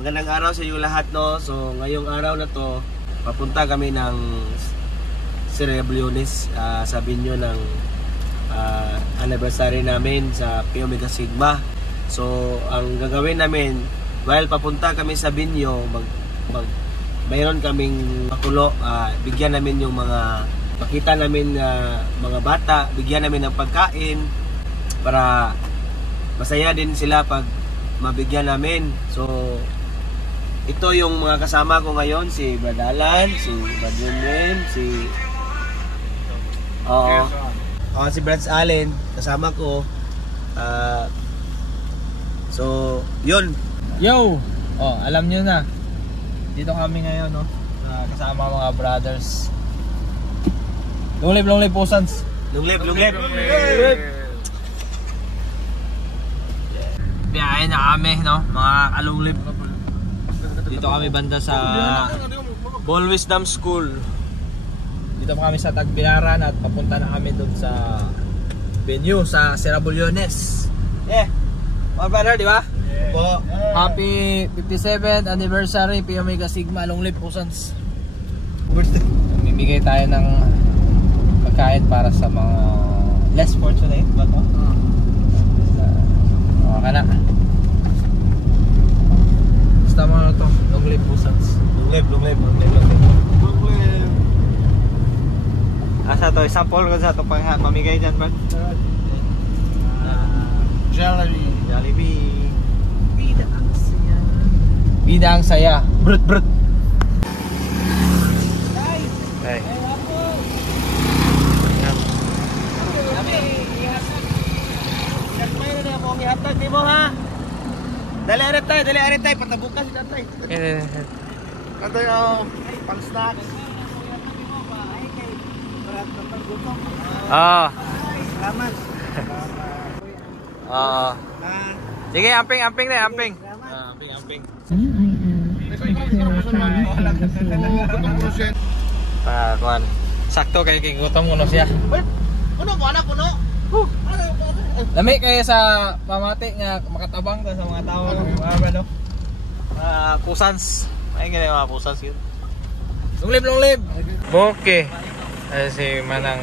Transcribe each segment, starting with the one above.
Magandang araw sa iyo lahat, no. So ngayong araw na to, papunta kami ng Sierra Leones, sa binyo ng anniversary namin sa Pi Omega Sigma. So ang gagawin namin, while papunta kami sa binyo, mayroon kaming makulo, bigyan namin yung mga, pakita namin mga bata, bigyan namin ng pagkain para masaya din sila pag mabigyan namin. So ito yung mga kasama ko ngayon, si Bradalan, si Badjunwen, si Brads Allen, kasama ko. So yun. Yo! Alam nyo na, dito kami ngayon, no? Kasama mga brothers. Long live Pusans. Long live. Biyahe na kami, no? Mga kalunglib. Dito kami banda sa Ball Wisdom School. Dito kami sa Tagbilaran at papunta na kami doon sa venue sa Sierra Leones. Yeah. Mga brother, di ba? Yeah. Po. Happy 57th anniversary Pi Omega Sigma. Long live Pusans. Bibigay tayo ng pagkain para sa mga less fortunate ba to? Okay na. Basta mo na to. Long live Pusans. Long live. Asa to? Sample ko sa to pamigay dyan, bro. Jollibee. Bida ang saya. Brut. Hey. Dali arit tayo, patabukas si tatay. Tatay, pang-snack. Salamat. Sige, amping na, amping. Amping. Kuan. Sakto kay gutom kuno siya. Puno. Lami kay sa pamati nga makatabang ta sa mga tao, mga brado. Pusans. Ay gani mga pusans yun. Long live. Okay. Si Manang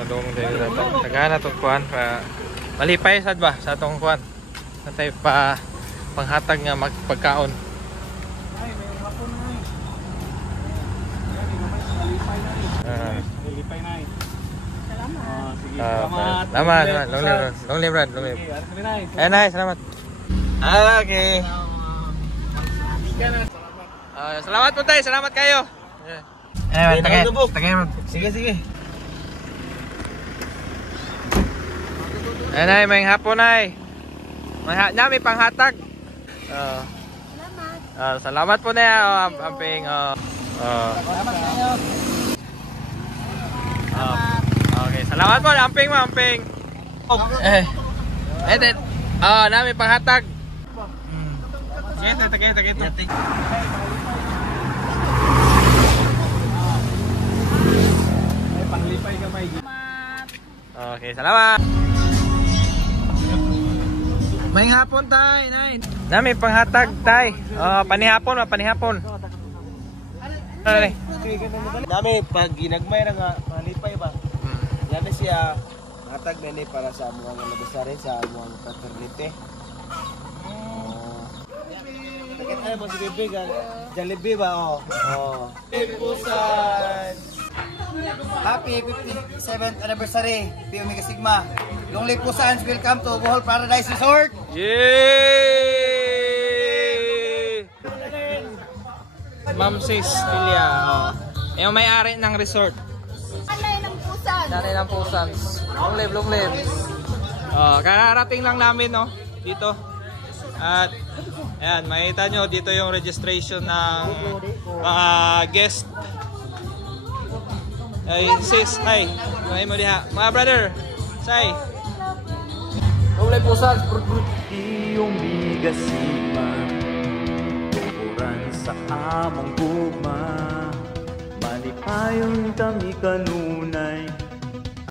padung dito dapat. Tagana tong kuan pa malipay sad ba sa atong kuan. Natay pa panghatag nga magpagkaon. Lipay na. Salamat. Long live. Nice, salamat. Okay. Salamat po tayo, salamat kayo. Tagay. Sige. Ay, may hapon ay. May panghatag. Salamat po na amping. Salamat kayo. Okay, salamat po, amping. Nami panghatag. Sige, tagay. Panglipay ka may. Okay, salamat. May hapon tay, nay. Nami panghatag tay. Panihapon. Dami pag ginagmay na nga malipay ba. Yan siya hatag na ni para sa mga nabasari sa mga fraternity. Takit ay mo si Bebe gan Jollibee ba Pusan. Happy 57th anniversary Pi Omega Sigma. Long live Pusan. Welcome to Bohol Paradise Resort. Yay! Ma'am Sis Lilia. Yung may-ari ng resort. Nanay ng Pusans. Long live. Kararating lang namin, no, dito. At ayan, makita nyo dito yung registration ng mga guest. Ay, sis, ay, may mo diha. Mga brother, say. Long live Pusans. Pi Omega Sigma, tukuran sa among gugma, malipayong kami kanunay.